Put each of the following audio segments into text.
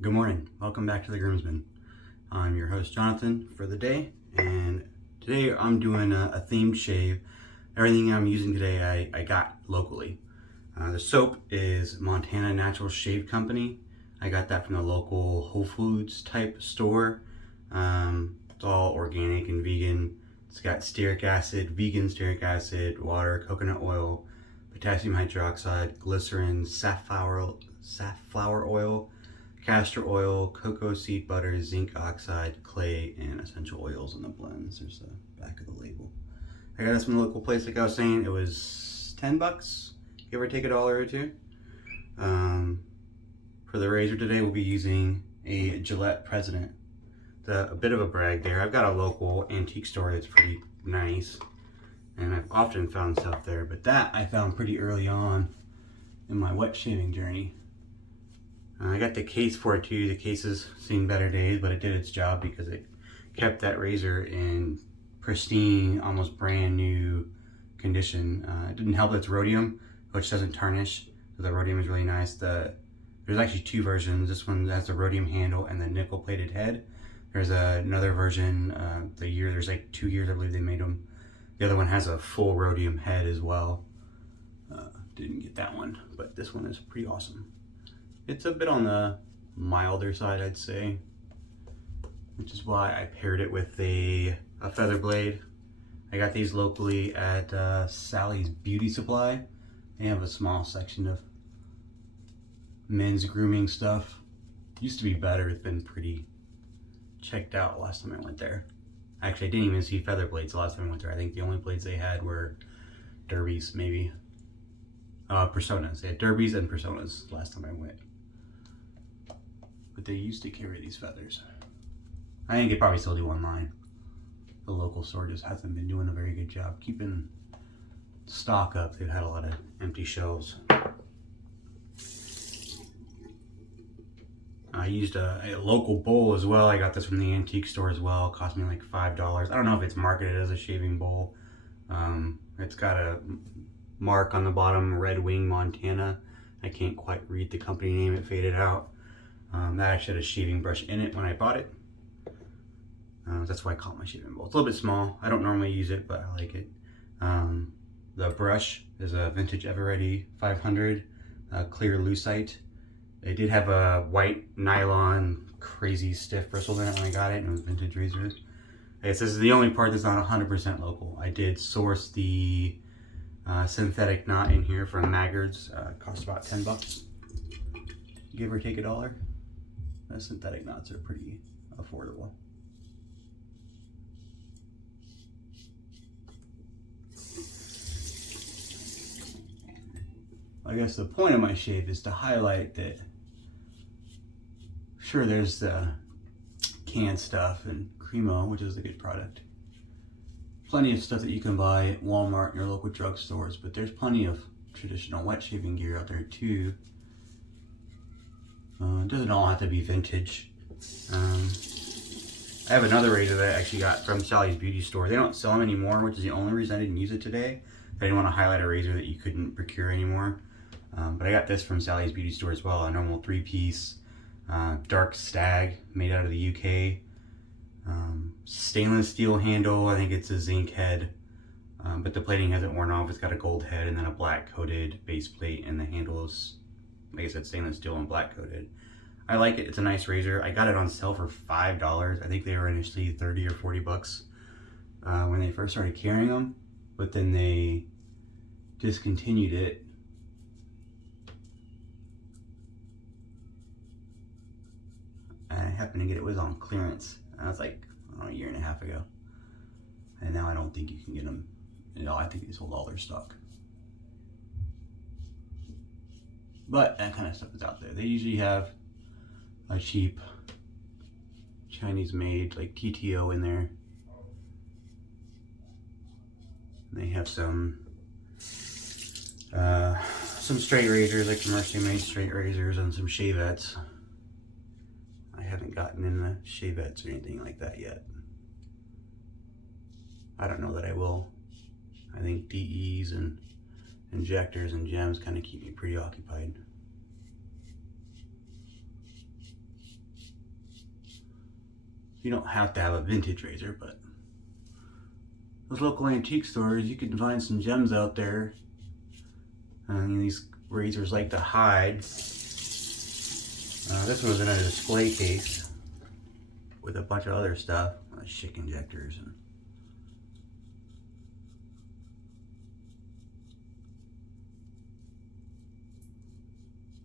Good morning. Welcome back to the Groomsman. I'm your host Jonathan for the day, and today I'm doing a themed shave. Everything I'm using today I got locally. The soap is Montana Natural Shave Company. I got that from the local Whole Foods type store. It's all organic and vegan. It's got stearic acid, vegan stearic acid, water, coconut oil, potassium hydroxide, glycerin, safflower oil, castor oil, cocoa seed butter, zinc oxide, clay, and essential oils in the blends. There's the back of the label. I got this from the local place, like I was saying. It was 10 bucks, give or take $1 or $2. For the razor today, we'll be using a Gillette President. A bit of a brag there. I've got a local antique store that's pretty nice, and I've often found stuff there, but that I found pretty early on in my wet shaving journey. I got the case for it too. The case has seen better days, but it did its job because it kept that razor in pristine, almost brand new condition. It didn't help that it's rhodium, which doesn't tarnish. So the rhodium is really nice. There's actually two versions. This one has the rhodium handle and the nickel plated head. There's another version, there's like 2 years I believe they made them. The other one has a full rhodium head as well. Didn't get that one, but this one is pretty awesome. It's a bit on the milder side, I'd say, which is why I paired it with a feather blade. I got these locally at Sally's Beauty Supply. They have a small section of men's grooming stuff. Used to be better. It's been pretty checked out last time I went there. Actually, I didn't even see feather blades the last time I went there. I think the only blades they had were derbies, maybe. Personas. They had derbies and personas last time I went. But they used to carry these feathers. I think they probably still do online. The local store just hasn't been doing a very good job keeping stock up. They've had a lot of empty shelves. I used a local bowl as well. I got this from the antique store as well. It cost me like $5. I don't know if it's marketed as a shaving bowl. It's got a mark on the bottom, Red Wing, Montana. I can't quite read the company name, it faded out. That actually had a shaving brush in it when I bought it. That's why I call it my shaving bowl. It's a little bit small. I don't normally use it, but I like it. The brush is a vintage Everready 500 clear lucite. It did have a white nylon, crazy stiff bristles in it when I got it, and it was vintage razors. This is the only part that's not 100% local. I did source the synthetic knot in here from Maggards. It cost about 10 bucks, give or take $1. The synthetic knots are pretty affordable. I guess the point of my shave is to highlight that, sure, there's the canned stuff and Cremo, which is a good product. Plenty of stuff that you can buy at Walmart and your local drugstores, but there's plenty of traditional wet shaving gear out there too. It doesn't all have to be vintage. I have another razor that I actually got from Sally's Beauty Store. They don't sell them anymore, which is the only reason I didn't use it today. I didn't want to highlight a razor that you couldn't procure anymore. But I got this from Sally's Beauty Store as well, a normal 3-piece dark stag made out of the UK. Stainless steel handle. I think it's a zinc head, but the plating hasn't worn off. It's got a gold head and then a black coated base plate, and the handle is, like I said, stainless steel and black coated. I like it. It's a nice razor. I got it on sale for $5. I think they were initially 30 or 40 bucks when they first started carrying them, but then they discontinued it. I happened to get it was on clearance. I was like, I don't know, a year and a half ago. And now I don't think you can get them. I think they sold all their stock. But that kind of stuff is out there. They usually have a cheap Chinese made like TTO in there. And they have some straight razors, like commercially made straight razors, and some shavettes. I haven't gotten in the shavettes or anything like that yet. I don't know that I will. I think DEs and injectors and gems kind of keep me pretty occupied. You don't have to have a vintage razor, but those local antique stores, you can find some gems out there. These razors like to hide. This one was in a display case with a bunch of other stuff, shick injectors and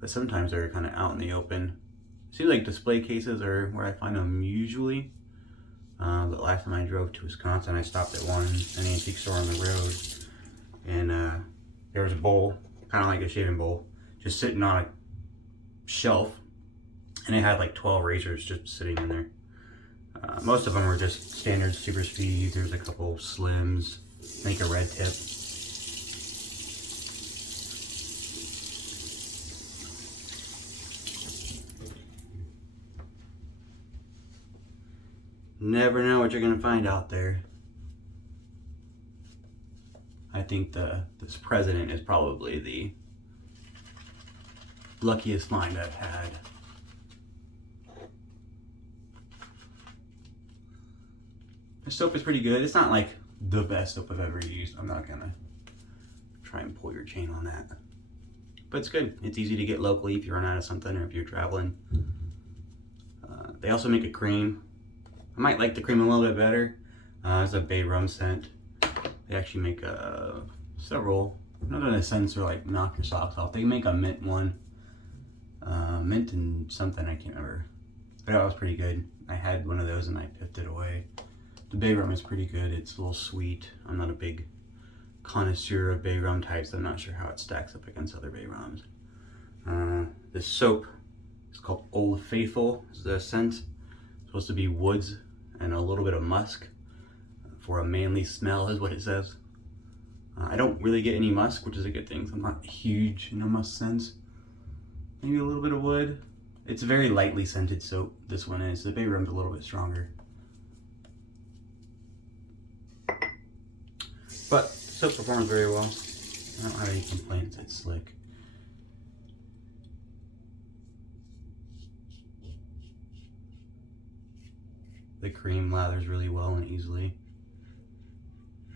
but sometimes they're kind of out in the open. Seems like display cases are where I find them usually. But last time I drove to Wisconsin, I stopped at an antique store on the road, and there was a bowl, kind of like a shaving bowl, just sitting on a shelf, and it had like 12 razors just sitting in there. Most of them were just standard super speeds. There's a couple slims, I think a red tip. Never know what you're gonna find out there. I think this President is probably the luckiest find I've had. The soap is pretty good. It's not like the best soap I've ever used. I'm not gonna try and pull your chain on that. But it's good. It's easy to get locally if you run out of something or if you're traveling. They also make a cream. I might like the cream a little bit better. It's a bay rum scent. They actually make several. None of the scents are like knock your socks off. They make a mint one. Mint and something, I can't remember. But that was pretty good. I had one of those and I piffed it away. The bay rum is pretty good. It's a little sweet. I'm not a big connoisseur of bay rum types. I'm not sure how it stacks up against other bay rums. This soap is called Old Faithful. Is the scent. It's supposed to be woods and a little bit of musk for a manly smell is what it says. I don't really get any musk, which is a good thing. So I'm not huge in musk scents. Maybe a little bit of wood. It's a very lightly scented soap. This one is. The bay rum's a little bit stronger. But soap performs very well. I don't have any complaints. It's slick. The cream lathers really well and easily.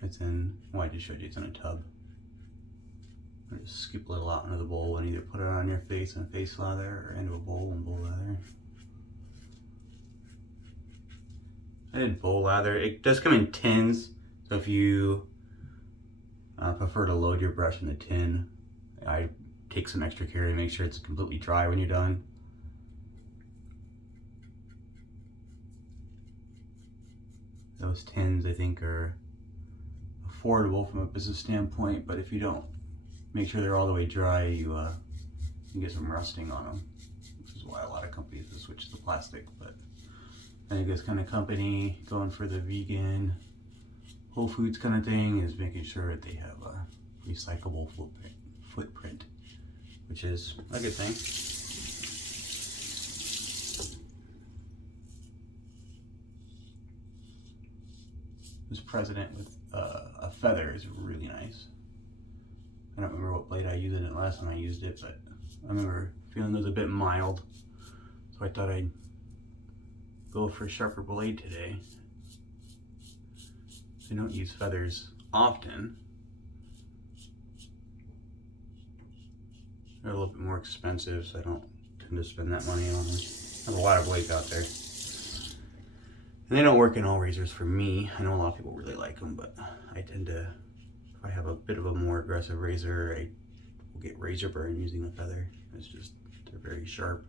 It's in, well, I just showed you it's in a tub. I just scoop a little out into the bowl and either put it on your face and face lather or into a bowl and bowl lather. I did bowl lather. It does come in tins, so if you prefer to load your brush in the tin, I take some extra care to make sure it's completely dry when you're done. Those tins, I think, are affordable from a business standpoint, but if you don't make sure they're all the way dry, you can get some rusting on them, which is why a lot of companies have switched to plastic. But I think this kind of company, going for the vegan, Whole Foods kind of thing, is making sure that they have a recyclable footprint, which is a good thing. This President with a feather is really nice. I don't remember what blade I used in it last time I used it, but I remember feeling it was a bit mild, so I thought I'd go for a sharper blade today. I don't use feathers often. They're a little bit more expensive, so I don't tend to spend that money on them. There's a lot of blades out there. And they don't work in all razors for me. I know a lot of people really like them, but I tend to, if I have a bit of a more aggressive razor, I will get razor burn using a feather. It's just, they're very sharp.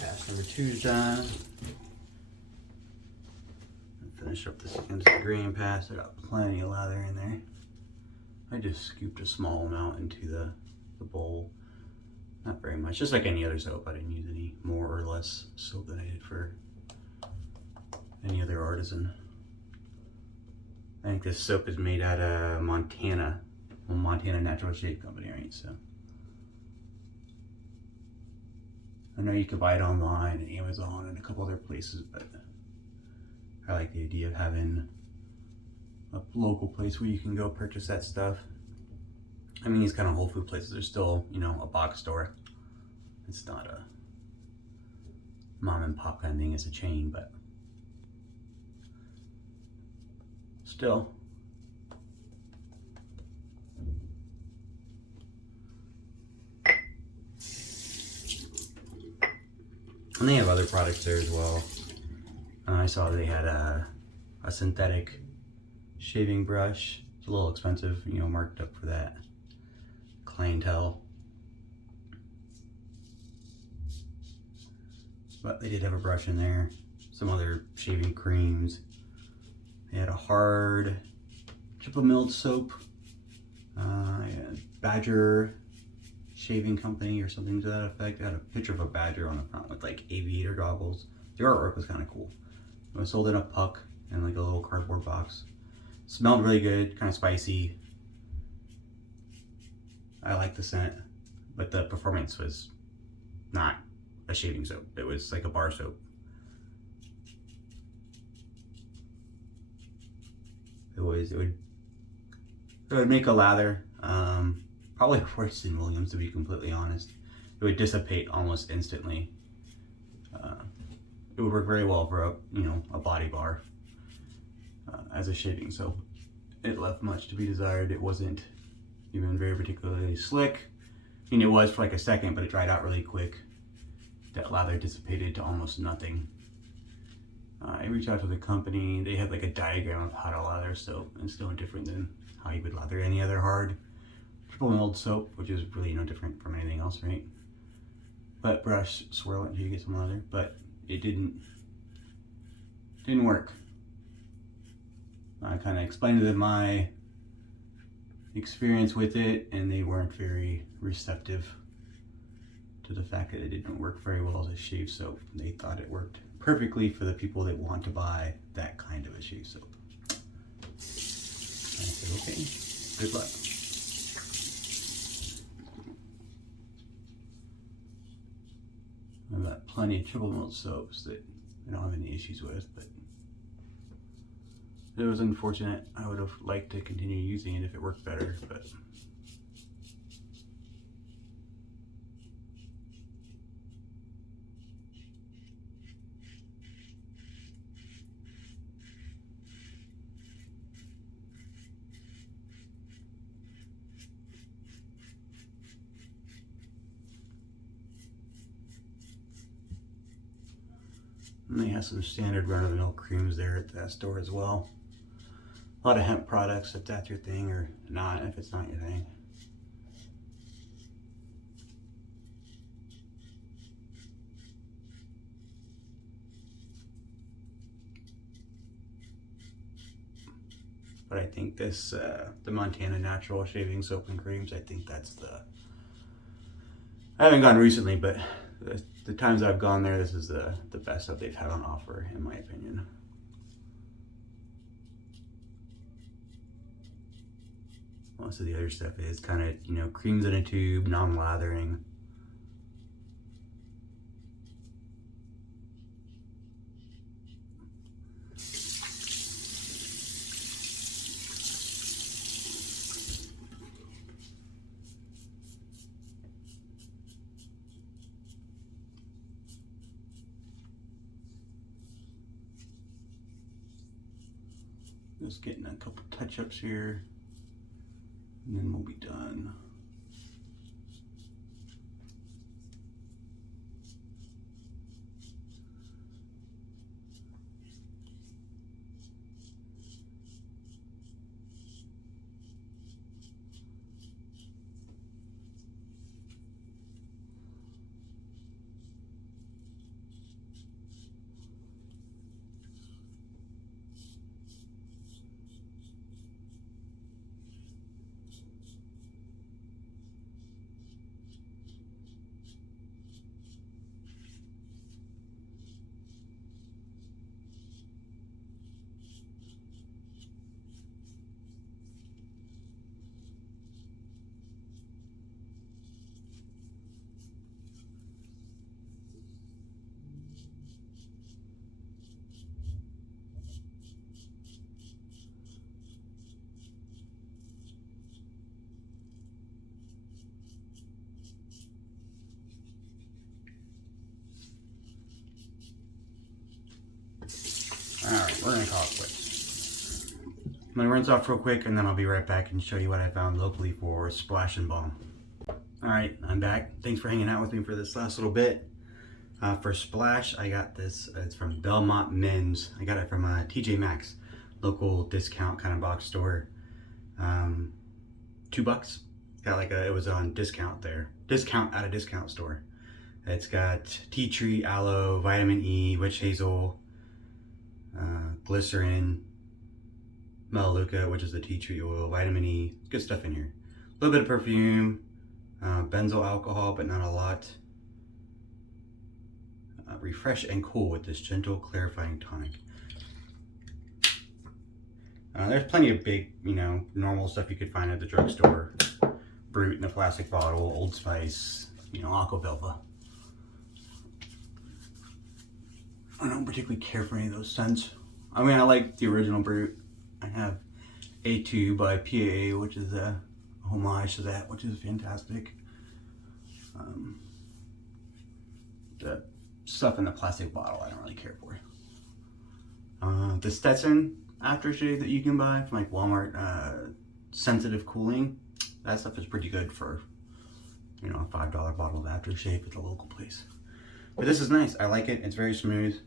Pass number 2's done. Finish up this against the green pass. I got plenty of lather in there. I just scooped a small amount into the bowl. Not very much, just like any other soap. I didn't use any more or less soap than I did for any other artisan. I think this soap is made out of Montana. Well, Montana Natural Shave Company, right? So I know you can buy it online and Amazon and a couple other places, but I like the idea of having a local place where you can go purchase that stuff. I mean, these kind of Whole Food places are still, you know, a box store. It's not a mom and pop kind of thing, it's a chain, but still. And they have other products there as well. I saw they had a synthetic shaving brush. It's a little expensive, you know, marked up for that clientele. But they did have a brush in there. Some other shaving creams. They had a hard triple milled soap. Badger Shaving Company or something to that effect. It had a picture of a badger on the front with like aviator goggles. The artwork was kind of cool. It was sold in a puck in like a little cardboard box. Smelled really good, kind of spicy. I like the scent, but the performance was not a shaving soap. It was like a bar soap. It would make a lather. Probably worse than Williams, to be completely honest. It would dissipate almost instantly. It would work very well for a body bar as a shaving soap. It left much to be desired. It wasn't even very particularly slick. I mean, it was for like a second, but it dried out really quick. That lather dissipated to almost nothing. I reached out to the company. They had like a diagram of how to lather soap, and it's no different than how you would lather any other hard triple milled soap, which is really no different from anything else, right? Wet brush, swirl it until you get some lather, but it didn't work. I kind of explained to them my experience with it, and they weren't very receptive to the fact that it didn't work very well as a shave soap. They thought it worked perfectly for the people that want to buy that kind of a shave soap. I said, okay, good luck. I've got plenty of triple milled soaps that I don't have any issues with, but it was unfortunate. I would have liked to continue using it if it worked better, but and they have some standard run-of-the-mill creams there at that store as well. A lot of hemp products, if that's your thing, or not, if it's not your thing. But I think this, the Montana Natural Shaving Soap and Creams, I think that's I haven't gone recently, but the times I've gone there, this is the best that they've had on offer, in my opinion. Most of the other stuff is kind of, creams in a tube, non-lathering. Just getting a couple touch-ups here, and then we'll be done. I'm gonna rinse off real quick and then I'll be right back and show you what I found locally for Splash and Balm. Alright, I'm back. Thanks for hanging out with me for this last little bit. For Splash, I got this, it's from Belmont Men's. I got it from TJ Maxx, local discount kind of box store. $2. Got like it was on discount there. Discount at a discount store. It's got tea tree, aloe, vitamin E, witch hazel, glycerin, melaleuca, which is the tea tree oil, vitamin E, good stuff in here. A little bit of perfume, benzyl alcohol, but not a lot. Refresh and cool with this gentle clarifying tonic. There's plenty of big, normal stuff you could find at the drugstore. Brute in a plastic bottle, Old Spice, Aquavelva. I don't particularly care for any of those scents. I mean, I like the original Brute. I have A2 by PAA, which is a homage to that, which is fantastic. The stuff in the plastic bottle, I don't really care for. The Stetson aftershave that you can buy from like Walmart, sensitive cooling, that stuff is pretty good for, a $5 bottle of aftershave at the local place. But this is nice. I like it. It's very smooth.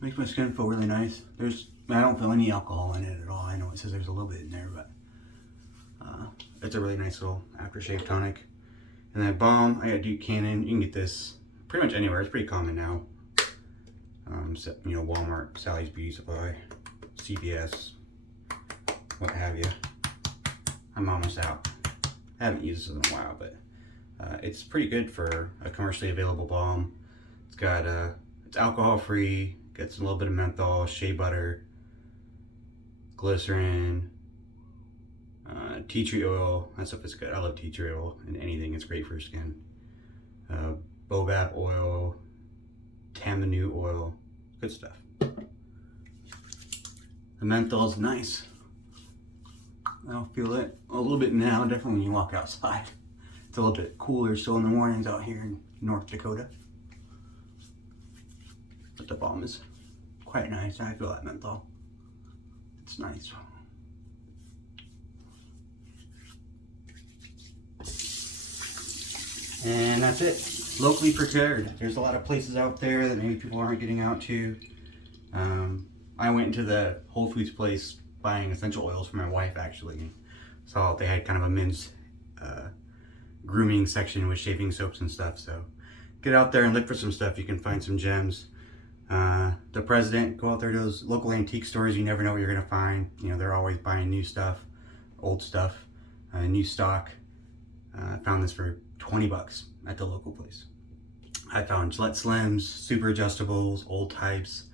Makes my skin feel really nice. I don't feel any alcohol in it at all. I know it says there's a little bit in there, but it's a really nice little aftershave tonic. And then Balm, I got Duke Cannon. You can get this pretty much anywhere. It's pretty common now. Walmart, Sally's Beauty Supply, CVS, what have you. I'm almost out. I haven't used this in a while, but it's pretty good for a commercially available balm. It's got it's alcohol free, gets a little bit of menthol, shea butter, glycerin, tea tree oil. That stuff is good. I love tea tree oil in anything. It's great for your skin. Baobab oil, tamanu oil, good stuff. The menthol's nice. I'll feel it a little bit now, definitely when you walk outside. It's a little bit cooler still in the mornings out here in North Dakota. But the balm is quite nice. I feel that menthol. It's nice. And that's it. Locally procured. There's a lot of places out there that maybe people aren't getting out to. I went into the Whole Foods place buying essential oils for my wife actually. Saw they had kind of a men's grooming section with shaving soaps and stuff. So get out there and look for some stuff. You can find some gems. The President, go out there to those local antique stores. You never know what you're gonna find. They're always buying new stuff, old stuff, new stock. I found this for $20 at the local place. I found Gillette Slims, super adjustables, old types,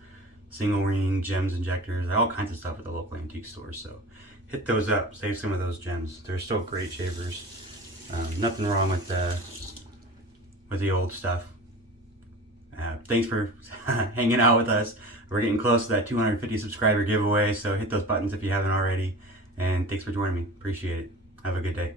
single ring, gems injectors, all kinds of stuff at the local antique stores. So hit those up, save some of those gems. They're still great shavers. Nothing wrong with the old stuff. Thanks for hanging out with us. We're getting close to that 250 subscriber giveaway, so hit those buttons if you haven't already. And thanks for joining me. Appreciate it. Have a good day.